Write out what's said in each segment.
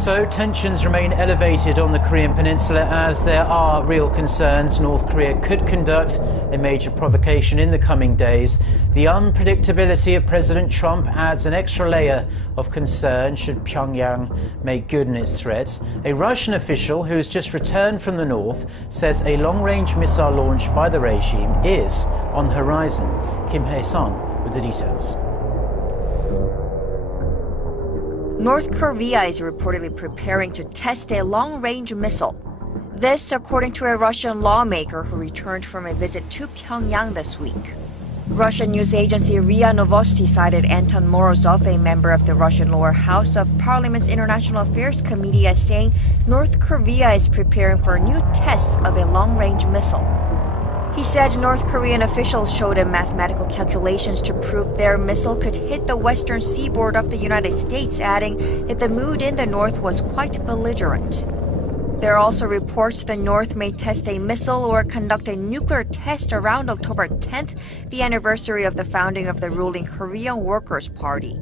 So tensions remain elevated on the Korean peninsula as there are real concerns North Korea could conduct a major provocation in the coming days. The unpredictability of President Trump adds an extra layer of concern should Pyongyang make good in its threats. A Russian official who has just returned from the north says a long-range missile launched by the regime is on the horizon. Kim Hae-sun with the details. North Korea is reportedly preparing to test a long-range missile. This, according to a Russian lawmaker who returned from a visit to Pyongyang this week. Russian news agency RIA Novosti cited Anton Morozov, a member of the Russian lower house of Parliament's International Affairs Committee, as saying North Korea is preparing for new tests of a long-range missile. He said North Korean officials showed him mathematical calculations to prove their missile could hit the western seaboard of the United States, adding that the mood in the north was quite belligerent. There are also reports the North may test a missile or conduct a nuclear test around October 10th, the anniversary of the founding of the ruling Korean Workers' Party.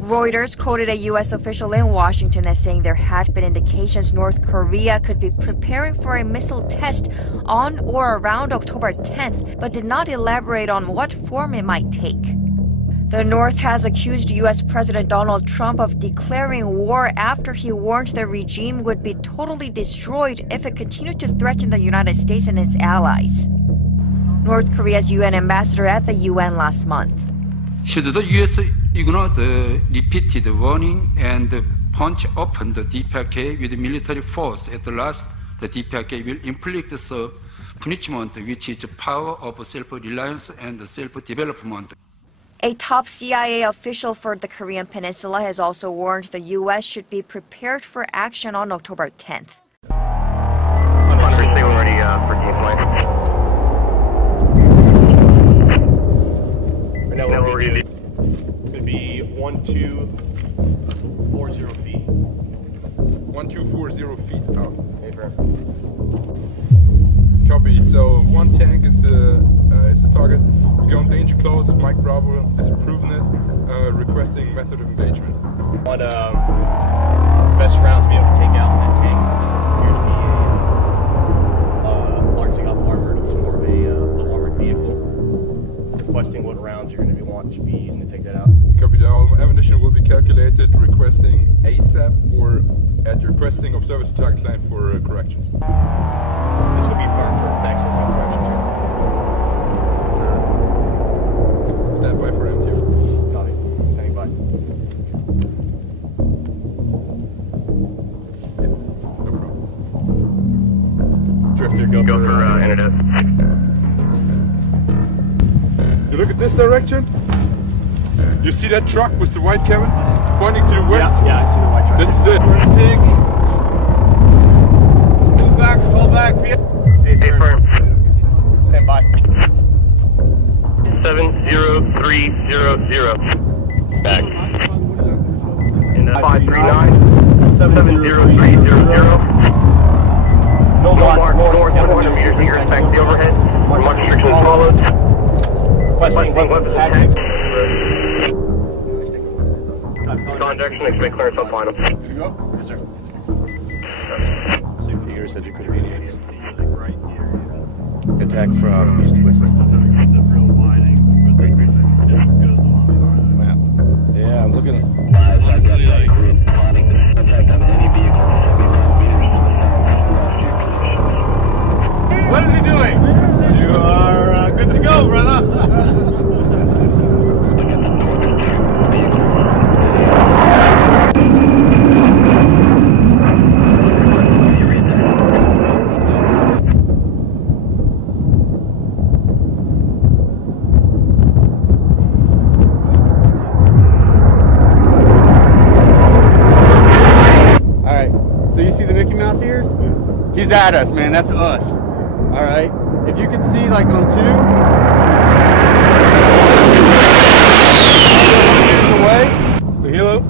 Reuters quoted a U.S. official in Washington as saying there had been indications North Korea could be preparing for a missile test on or around October 10th, but did not elaborate on what form it might take. The North has accused U.S. President Donald Trump of declaring war after he warned the regime would be totally destroyed if it continued to threaten the United States and its allies. North Korea's UN ambassador at the UN last month. Should the U.S. ignore the repeated warning and punch open the DPRK with military force at the last, the DPRK will inflict the punishment which is power of self-reliance and self-development. A top CIA official for the Korean peninsula has also warned the U.S. should be prepared for action on October 10th. Understood, we're ready for deployment. Right now we're ready. Could be 1240 feet. 1240 feet out. Affirm. Copy. So one tank is the target. We're going danger close. Mike Bravo has proven it. Requesting method of engagement. One best rounds to be able to take out that tank doesn't appear to be largely up armored. It's more of a low armored vehicle. Requesting what rounds you're going to be using to take that out. Copy that. All ammunition will be calculated. Requesting ASAP or at your requesting observer to target line for corrections. This will be firm for connections, no corrections here. Stand by for M2. Copy. Standing by. No problem. Drifter, go for Imminent. You look at this direction. You see that truck with the white cabin pointing to the west? Yeah, I see the white truck. This is it. Take. Fall back. Affirm. Stand by. 70300. Back. In 539. 70300. No mark north 100 meters. You respect the overhead. Mark restrictions followed. Westing weapons attack. Conduction, expect clearance on final. Yes, sir. So Peter said you could have idiots. Attack from east to west. Yeah, I'm looking at What is he doing? You are good to go, brother. He's at us, man. That's us. All right. If you could see, like on 2 away. The helo.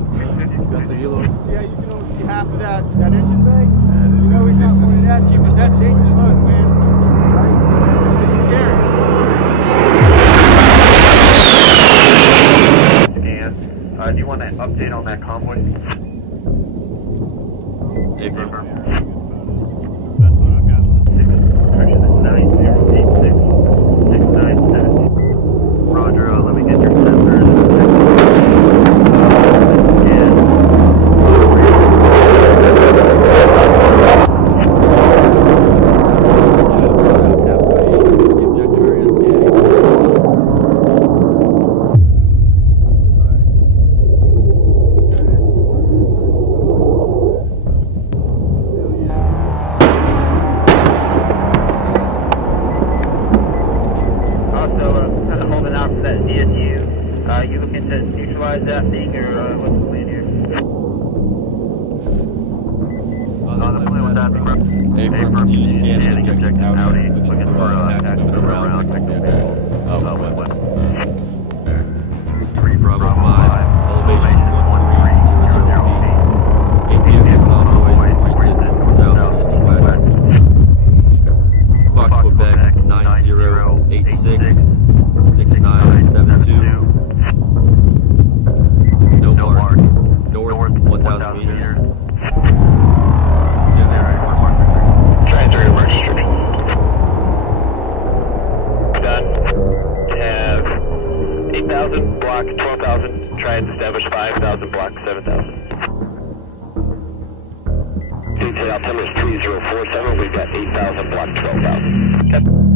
Got the helo. See how you can only see half of that engine bay? You know he's not pointed at you, but that's dangerous close, man. Right? It's scary. And do you want an update on that convoy? You looking to neutralize that thing, or what's the plan here? The plan with that thing, bro. Affirm, continue scanning, injecting Audi. Looking for attack moving around. West. 3 Bravo 5, elevation 1300 feet. 8 vehicle convoy oriented southeast to west. Fox Quebec 9086 6972. No mark. North 1000 meters. Transfer emergency. Done. Have 8,000, block 12,000, try and establish 5,000, block 7,000. Detail altimeter 3047, we've got 8,000, block 12,000. Okay.